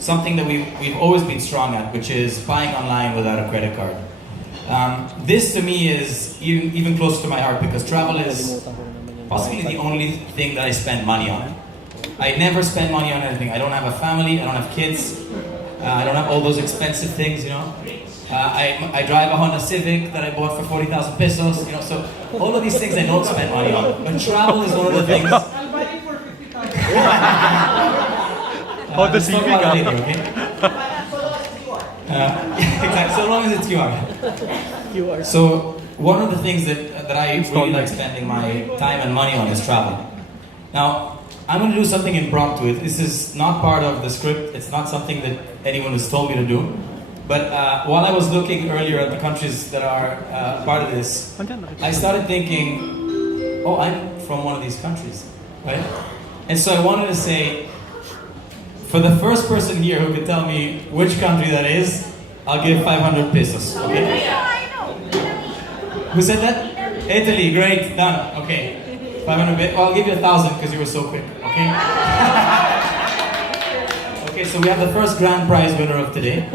something that we've always been strong at, which is buying online without a credit card. This to me is even closer to my heart because travel is possibly the only thing that I spend money on. I never spend money on anything. I don't have a family, I don't have kids, I don't have all those expensive things, you know. I drive a Honda Civic that I bought for 40,000 pesos, you know, so all of these things I don't spend money on. But travel is one of the things. I'll buy it for 50,000. Honda Civic, okay? Exactly, so long as it's QR. So one of the things that I really like spending my time and money on is traveling. Now, I'm going to do something impromptu. This is not part of the script. It's not something that anyone has told me to do. But while I was looking earlier at the countries that are part of this, I started thinking, oh, I'm from one of these countries, right? And so I wanted to say, for the first person here who could tell me which country that is, I'll give 500 pesos, okay? Who said that? Italy, great, done, okay. 500 pesos, well, I'll give you 1,000 because you were so quick, okay? Okay, so we have the first grand prize winner of today.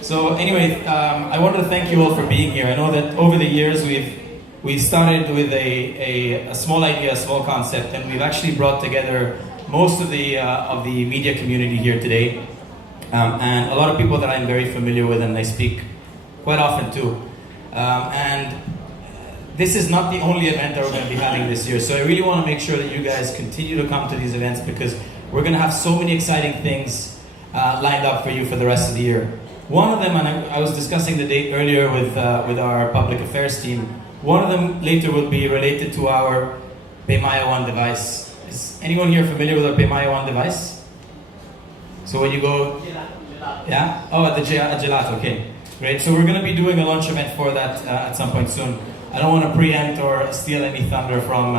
So anyway, I wanted to thank you all for being here. I know that over the years we've started with a small idea, a small concept, and we've actually brought together most of the media community here today, and a lot of people that I'm very familiar with and I speak quite often too. And this is not the only event that we're going to be having this year, so I really want to make sure that you guys continue to come to these events because we're going to have so many exciting things lined up for you for the rest of the year. One of them, and I was discussing the date earlier with our public affairs team, one of them later will be related to our PayMaya One device. Is anyone here familiar with our PayMaya One device? So when you go... Yeah? Oh, at the gelato, okay. Great, so we're going to be doing a launch event for that at some point soon. I don't want to preempt or steal any thunder from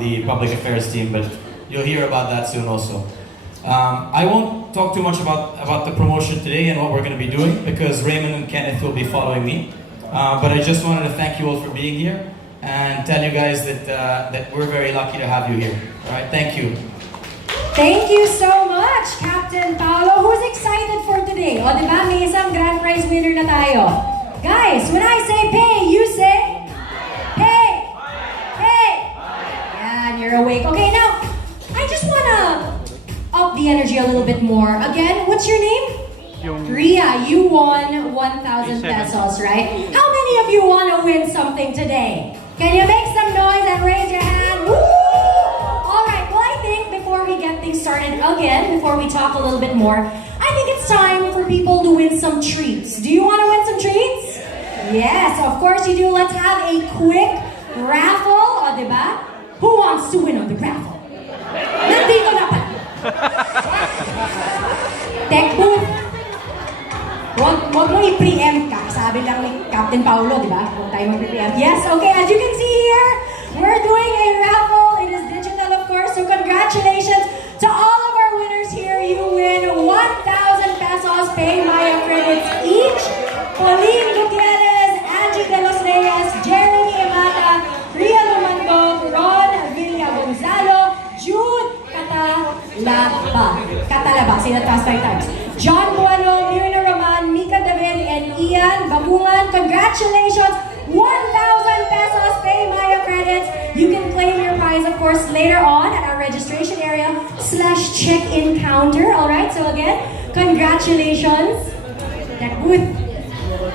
the public affairs team, but you'll hear about that soon also. I won't talk too much about the promotion today and what we're going to be doing because Raymond and Kenneth will be following me. But I just wanted to thank you all for being here and tell you guys that we're very lucky to have you here. All right, thank you. Thank you so much, Captain Paolo. Who's excited for today? O, diba? May isang grand prize winner na tayo. Guys, when I say pay, you say? Pay! Pay! Yeah, you're awake. Okay, now, I just wanna up the energy a little bit more. Again, what's your name? Ria, you won 1,000 pesos, right? How many of you want to win something today? Can you make some noise and raise your hand? Woo! All right, well, I think before we get things started again, before we talk a little bit more, I think it's time for people to win some treats. Do you want to win some treats? Yes, of course you do. Let's have a quick raffle, o, diba? Who wants to win on the raffle? Nandito na pa. Tech booth. Huwag mo i-preempt ka. Sabi lang ni Captain Paolo, di ba? Huwag tayo mag-preempt. Yes, okay, as you can see here, we're doing a raffle. It is digital, of course, so congratulations to all of our winners here. You win 1,000 pesos PayMaya credits each. Pauline Gutierrez, Angie De Los Reyes, Jeremy Imata, Ria Lumandog, Ron Villa Gonzalo, Jude Catalaba, say that past 5 times. John Bueno, Mirna Roman, Mika David, and Ian Babungan. Congratulations! 1,000 pesos PayMaya credits. You can claim your prize, of course, later on at our registration area / check-in counter. Alright, so again, congratulations. That booth.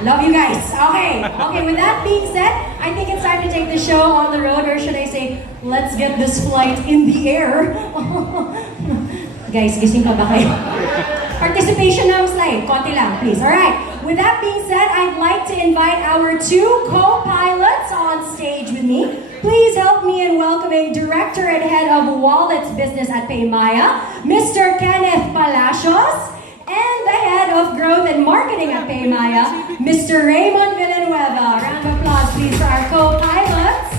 Love you guys. Okay, with that being said, I think it's time to take the show on the road, or should I say, let's get this flight in the air. Guys, gising pa ba kayo? Participation na slide. Konti lang, please. Alright, with that being said, I'd like to invite our 2 co-pilots on stage with me. Please help me in welcoming Director and Head of Wallets Business at PayMaya, Mr. Kenneth Palacios, and the Head of Growth and Marketing at PayMaya, Mr. Raymond Villanueva. Round of applause, please, for our co-pilots.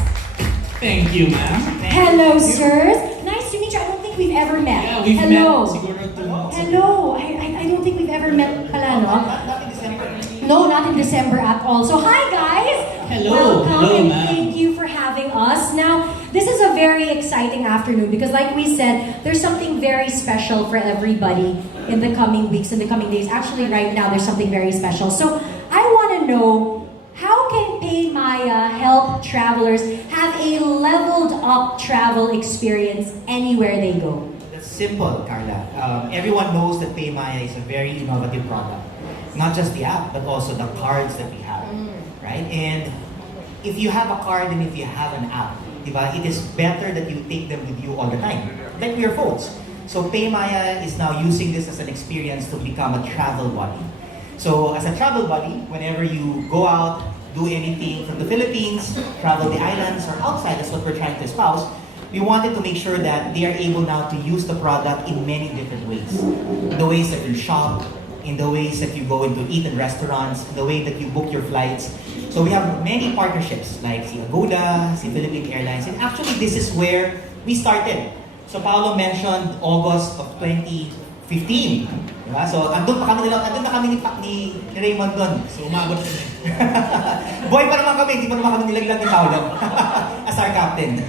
Thank you, ma'am. Hello, sirs. Nice to meet you. I don't think we've ever met. Yeah, we've Hello. met. Siguro 2 months. Hello. I don't think we've ever met pala, no? Not in December. No, not in December at all. So, hi, guys. Hello. Welcome, Hello, and ma'am. thank you for having us. Now, this is a very exciting afternoon because like we said, there's something very special for everybody in the coming weeks, in the coming days. Actually, right now, there's something very special. So I want to know, how can PayMaya help travelers have a leveled up travel experience anywhere they go? That's simple, Carla. Everyone knows that PayMaya is a very innovative product. Not just the app, but also the cards that we have, right? And if you have a card and if you have an app, diba, it is better that you take them with you all the time, like your phones. So PayMaya is now using this as an experience to become a travel buddy. So as a travel buddy, whenever you go out, do anything from the Philippines, travel the islands or outside, that's what we're trying to espouse, we wanted to make sure that they are able now to use the product in many different ways. The ways that you shop, in the ways that you go into eat in restaurants, in the way that you book your flights. So we have many partnerships like si Agoda, si Philippine Airlines, and actually this is where we started. So Paolo mentioned August of 2015. Diba? So andun na kami ni Raymond doon. So umabot kami. Boy pa naman kami, hindi pa naman kami nilaglag ni Paolo as our captain.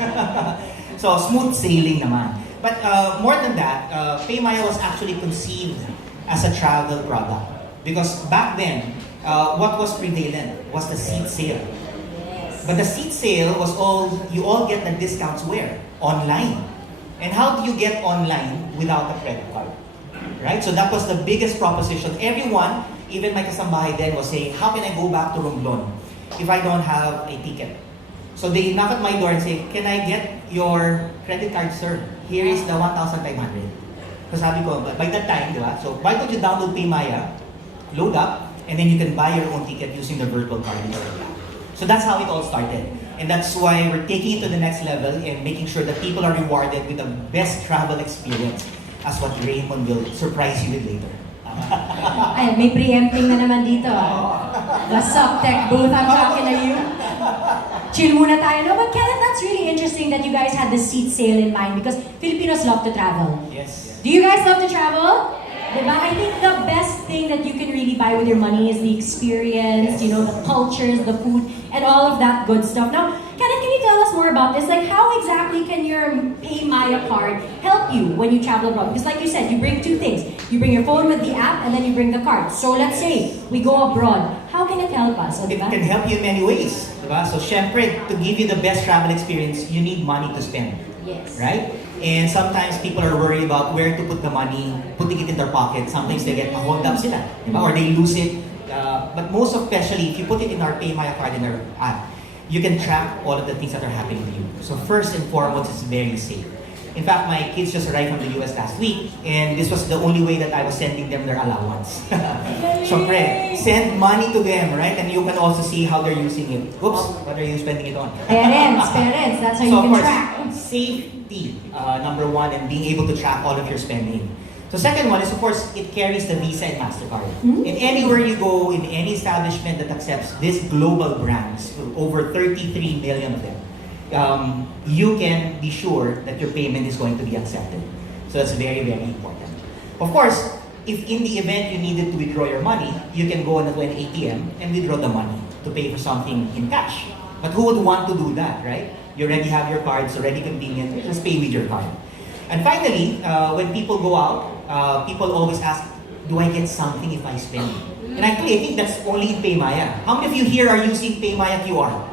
So smooth sailing naman. But more than that, PayMaya was actually conceived as a travel product. Because back then, what was prevalent was the seat sale. But the seat sale was you all get the discounts where? Online. And how do you get online without a credit card? Right? So that was the biggest proposition. Everyone, even my kasambahay then, was saying, how can I go back to Romblon if I don't have a ticket? So they knock at my door and say, can I get your credit card, sir? Here is the 1,500. So sabi ko, by that time, diba? So why don't you download PayMaya, load up, and then you can buy your own ticket using the virtual card. So that's how it all started. And that's why we're taking it to the next level and making sure that people are rewarded with the best travel experience as what Raymond will surprise you with later. Ay, may preempting na naman dito. What's up, tech booth? I'm talking to you. Chill muna tayo. No, but Kenneth, that's really interesting that you guys had the seat sale in mind because Filipinos love to travel. Yes. Do you guys love to travel? Diba? I think the best thing that you can really buy with your money is the experience, you know, the cultures, the food, and all of that good stuff. Now, Kenneth, can you tell us more about this? Like, how exactly can your PayMaya card help you when you travel abroad? Because like you said, you bring two things. You bring your phone with the app, and then you bring the card. So let's say we go abroad. How can it help us? It can help you in many ways. Diba? So, syempre, to give you the best travel experience, you need money to spend. Yes. Right? And sometimes people are worried about where to put the money, putting it in their pocket. Sometimes they get hold up sila, diba? Or they lose it. But most especially, if you put it in our PayMaya card in our app, you can track all of the things that are happening to you. So first and foremost, it's very safe. In fact, my kids just arrived from the US last week, and this was the only way that I was sending them their allowance. So, send money to them, right? And you can also see how they're using it. Oops, what are you spending it on? Parents, that's how So you of can course, track. safety, number one, and being able to track all of your spending. So second one is, of course, it carries the Visa and MasterCard. And anywhere you go, in any establishment that accepts these global brands, over 33 million of them, you can be sure that your payment is going to be accepted. So that's very, very important. Of course, if in the event you needed to withdraw your money, you can go into an ATM and withdraw the money to pay for something in cash. But who would want to do that, right? You already have your card, it's already convenient, just pay with your card. And finally, when people go out, people always ask, do I get something if I spend? And actually, I think that's only in PayMaya. How many of you here are using PayMaya QR?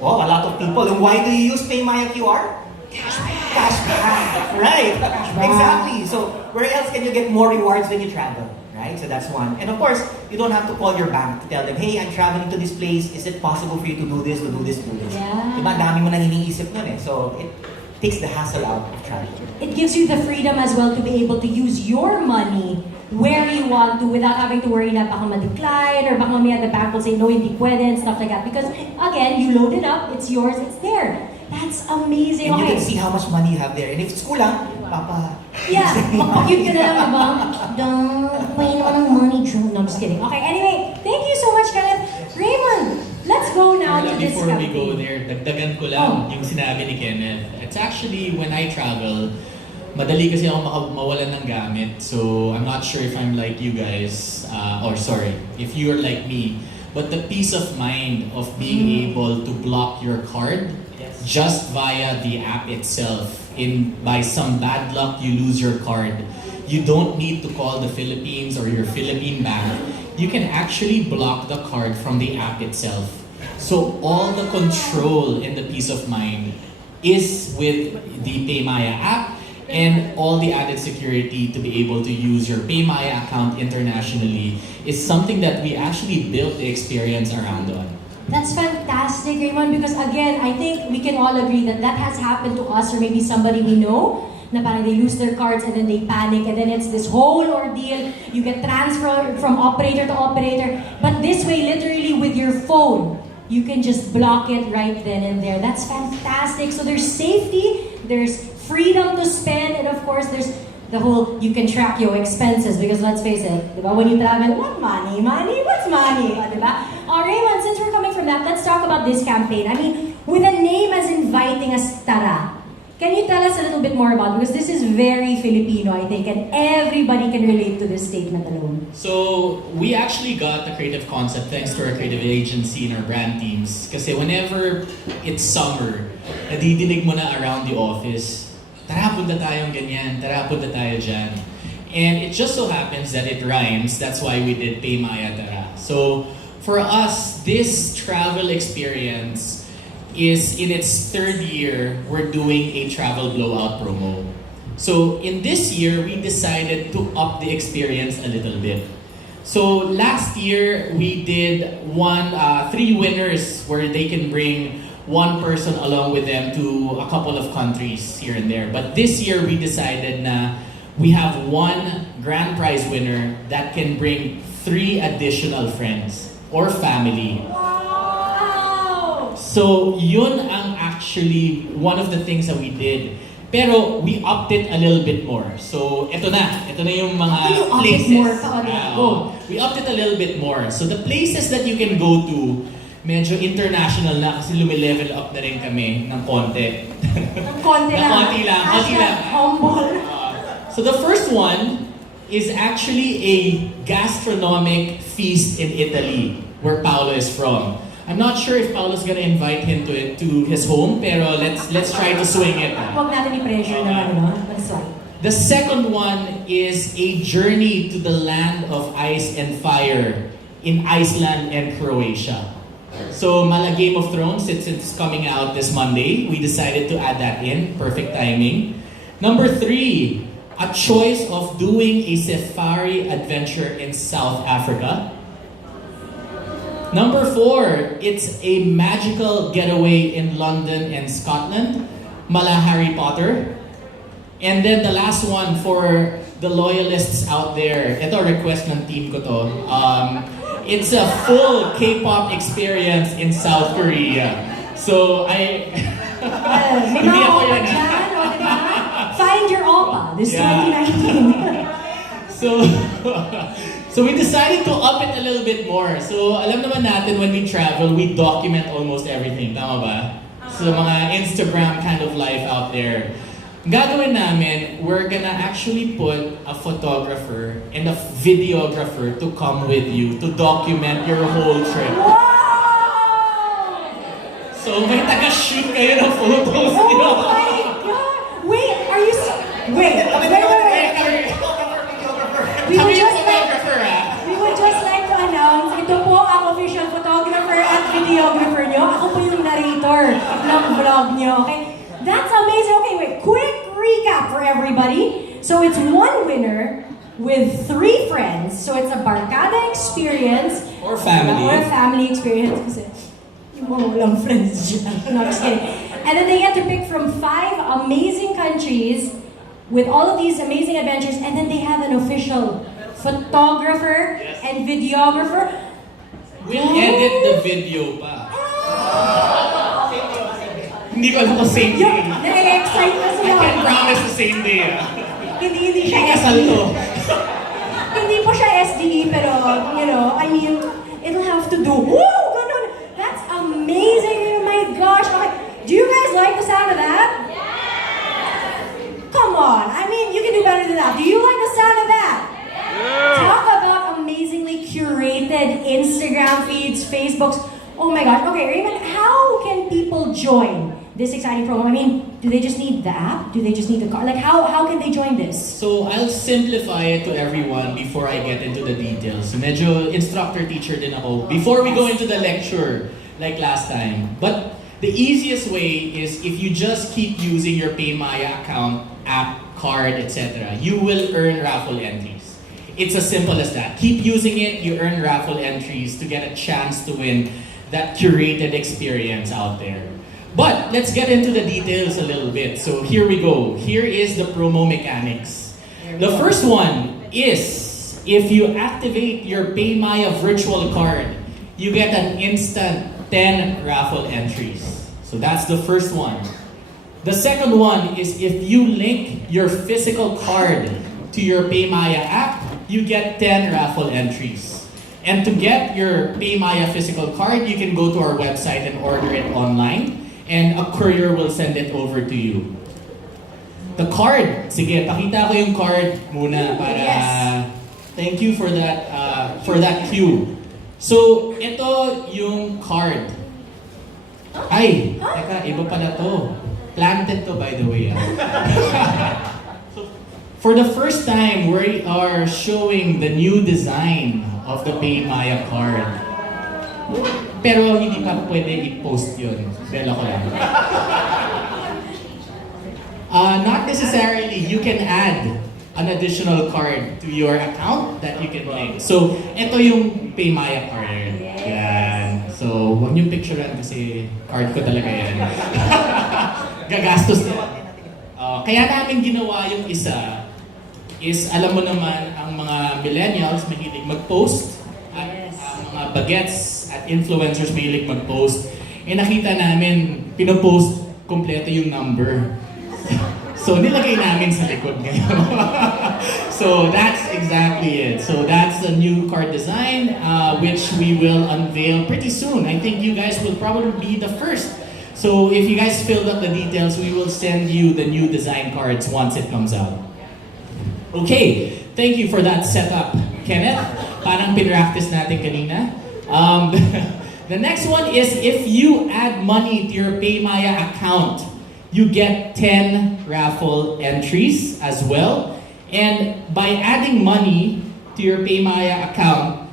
Oh, a lot of people. And why do you use PayMaya QR? Cashback, right? Exactly. So where else can you get more rewards when you travel, right? So that's one. And of course, you don't have to call your bank to tell them, hey, I'm traveling to this place. Is it possible for you to do this, to do this, to do this? Yeah. Diba, dami mo nang iniisip nun eh. So it takes the hassle out of travel. It gives you the freedom as well to be able to use your money where you want to without having to worry na baka ma-decline or baka mamaya the bank will say no, hindi pwede and stuff like that. Because again, you load it up, it's yours, it's there. That's amazing. And you Okay. can see how much money you have there. And if it's kulang, Papa. Yeah, cute ka na lang, diba? Don't pay naman ng money, Drew. No, I'm just kidding. Okay, anyway, thank you so much, Kenneth. Raymond, let's go now to this Before we go campaign. there, dagdagan ko lang yung sinabi ni Kenneth. It's actually, when I travel, madali kasi ako mawalan ng gamit. So, I'm not sure if I'm like you guys, or sorry, if you're like me. But the peace of mind of being able to block your card just via the app itself. By some bad luck, you lose your card. You don't need to call the Philippines or your Philippine bank. You can actually block the card from the app itself. So all the control and the peace of mind is with the PayMaya app, and all the added security to be able to use your PayMaya account internationally is something that we actually built the experience around on. That's fantastic, Raymond, because again, I think we can all agree that that has happened to us or maybe somebody we know, na parang they lose their cards and then they panic and then it's this whole ordeal. You get transferred from operator to operator. But this way, literally with your phone, you can just block it right then and there. That's fantastic. So there's safety, there's freedom to spend, and of course, there's the whole, you can track your expenses because let's face it, diba? When you travel, what money? Money? What's money? Diba? Raymond, since we're coming from that, let's talk about this campaign. I mean, with a name as inviting as Tara, can you tell us a little bit more about it? Because this is very Filipino, I think, and everybody can relate to this statement alone. So, we actually got the creative concept thanks to our creative agency and our brand teams. Kasi whenever it's summer, nadidinig mo na around the office, tara, punta tayong ganyan, tara, punta tayo dyan. And it just so happens that it rhymes, that's why we did PayMaya Tara. So, for us, this travel experience is in its third year, we're doing a travel blowout promo. So, in this year, we decided to up the experience a little bit. So, last year, we did 3 winners where they can bring one person along with them to a couple of countries here and there. But this year, we decided na we have one grand prize winner that can bring 3 additional friends or family. Wow! So, yun ang actually one of the things that we did. Pero we upped it a little bit more. So, ito na yung mga places. We upped it a little bit more. So, the places that you can go to, medyo international na kasi lumilevel up na rin kami ng konti. Ng konti lang. Konti lang. Humble. So the first one is actually a gastronomic feast in Italy, where Paolo is from. I'm not sure if Paolo's gonna invite him to his home, pero let's try to swing it. Huwag natin i-pressure naman, no? That's why. The second one is a journey to the land of ice and fire in Iceland and Croatia. So, Mala Game of Thrones, since it's coming out this Monday, we decided to add that in. Perfect timing. Number 3, a choice of doing a safari adventure in South Africa. Number 4, it's a magical getaway in London and Scotland. Mala Harry Potter. And then the last one for the loyalists out there. Ito, request ng team ko to. It's a full K-pop experience in South Korea. So, May mga oppa dyan, o diba? Find your oppa, this 2019. So we decided to up it a little bit more. So, alam naman natin when we travel, we document almost everything. Tama ba? So, mga Instagram kind of life out there. Gagawin namin, we're gonna actually put a photographer and a videographer to come with you to document your whole trip. Wow! So may taga-shoot kayo ng photos Oh niyo. my God! Wait, are you... Wait. We would just like to announce, ito po ang official photographer at videographer nyo. Ako po yung narrator ng vlog nyo. Okay? That's amazing. Okay, wait. Quick recap for everybody. So it's one winner with 3 friends. So it's a barkada experience. Or family. Or a family experience. Kasi yung mga walang friends dyan. No, just kidding. And then they get to pick from 5 amazing countries with all of these amazing adventures. And then they have an official photographer and videographer. We'll edit the video pa. Hindi ko alam kung same day. Na-excite na I sila. can't promise the same day. Hindi siya Hindi kasal to. Hindi po siya SDE, pero, you know, I mean, it'll have to do. Woo! Ganun! That's amazing! Oh my gosh! Okay, do you guys like the sound of that? Yes! Come on! I mean, you can do better than that. Do you like the sound of that? Yeah! Talk about amazingly curated Instagram feeds, Facebooks. Oh my gosh. Okay, Raymond, how can people join this exciting program? I mean, do they just need the app? Do they just need the card? Like, how can they join this? So I'll simplify it to everyone before I get into the details. Medyo instructor-teacher din ako. Before we go into the lecture, like last time. But the easiest way is if you just keep using your PayMaya account, app, card, etc., you will earn raffle entries. It's as simple as that. Keep using it, you earn raffle entries to get a chance to win that curated experience out there. But let's get into the details a little bit. So here we go. Here is the promo mechanics. The first one is if you activate your PayMaya virtual card, you get an instant 10 raffle entries. So that's the first one. The second one is if you link your physical card to your PayMaya app, you get 10 raffle entries. And to get your PayMaya physical card, you can go to our website and order it online. And a courier will send it over to you. The card, sige, pakita ko yung card muna para thank you for that cue. So, ito yung card. Ay, teka, iba pala to. Planted to, by the way. So, for the first time, we are showing the new design of the PayMaya card. Pero hindi pa pwede i-post yun. Bella ko lang. Not necessarily, you can add an additional card to your account that you can link. So, ito yung PayMaya card. Yan. So, huwag niyong picturean kasi card ko talaga yan. Gagastos na. Kaya namin ginawa yung isa is, alam mo naman, ang mga millennials mahilig mag-post at ang mga bagets at influencers mahilig mag-post. Nakita namin, pinopost kompleto yung number. So, nilagay namin sa likod ngayon. So, that's exactly it. So, that's the new card design, which we will unveil pretty soon. I think you guys will probably be the first. So, if you guys filled up the details, we will send you the new design cards once it comes out. Okay, thank you for that setup, Kenneth. Parang pinractice natin kanina. The next one is if you add money to your PayMaya account, you get 10 raffle entries as well. And by adding money to your PayMaya account,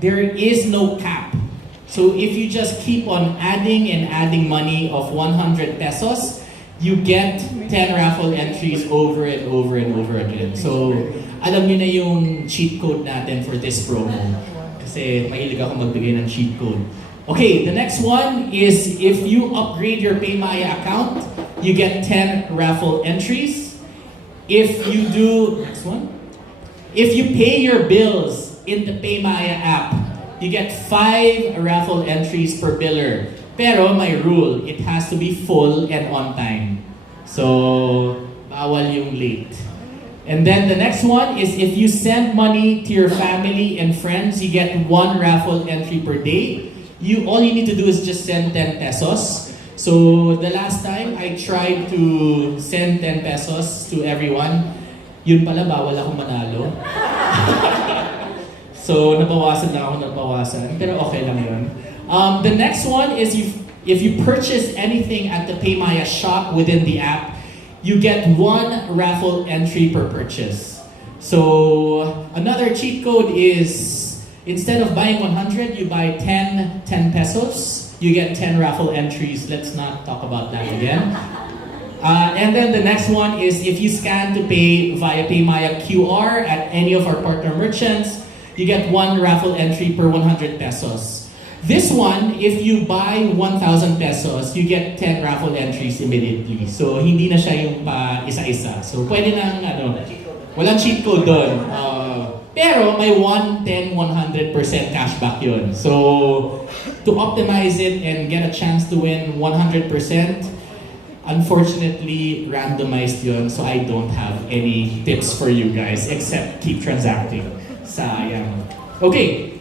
there is no cap. So if you just keep on adding and adding money of 100 pesos, you get 10 raffle entries over and over and over again. So alam niyo na yung cheat code natin for this promo. Kasi mahilig ako magbigay ng cheat code. Okay, the next one is if you upgrade your PayMaya account, you get 10 raffle entries. If you do, next one. If you pay your bills in the PayMaya app, you get 5 raffle entries per biller. Pero may rule, it has to be full and on time. So, bawal yung late. And then the next one is if you send money to your family and friends, you get 1 raffle entry per day. All you need to do is just send 10 pesos. So the last time I tried to send 10 pesos to everyone, yun pala bawal akong manalo. So nabawasan lang ako, pero okay lang yun. The next one is if you purchase anything at the PayMaya shop within the app, you get 1 raffle entry per purchase. So another cheat code is instead of buying 100, you buy 10 pesos. You get 10 raffle entries. Let's not talk about that again. And then the next one is if you scan to pay via PayMaya QR at any of our partner merchants, you get 1 raffle entry per 100 pesos. This one, if you buy 1,000 pesos, you get 10 raffle entries immediately. So, hindi na siya yung pa isa-isa. So, pwede nang, walang cheat code doon. Pero, may 110, 100% cashback yun. So, to optimize it and get a chance to win 100%, unfortunately, randomized yun. So, I don't have any tips for you guys except keep transacting. Sayang. Okay.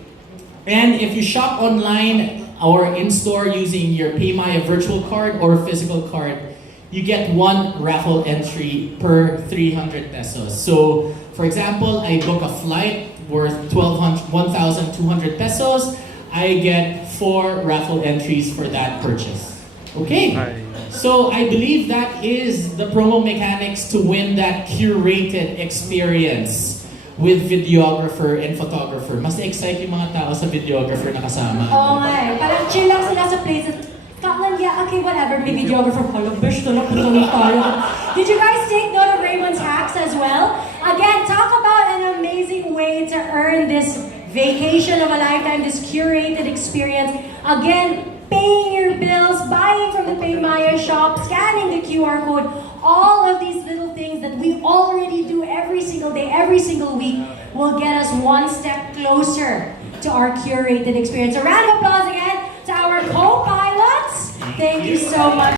And if you shop online or in-store using your PayMaya virtual card or physical card, you get 1 raffle entry per 300 pesos. So, for example, I book a flight worth 1,200 pesos. I get 4 raffle entries for that purchase. Okay, so I believe that is the promo mechanics to win that curated experience with videographer and photographer. Mas excite yung mga tao sa videographer na kasama. Oo nga eh. Parang chill lang sila sa places. Scotland, yeah, okay, whatever. May videographer. Hala, besh, punta lang tayo. Did you guys take note of Raymond's hacks as well? Again, talk about an amazing way to earn this vacation of a lifetime, this curated experience. Again, paying your bills, buying from the PayMaya shop, scanning the QR code, all of these little things that we already do every single day, every single week will get us one step closer to our curated experience. A round of applause again to our co-pilots. Thank you so much.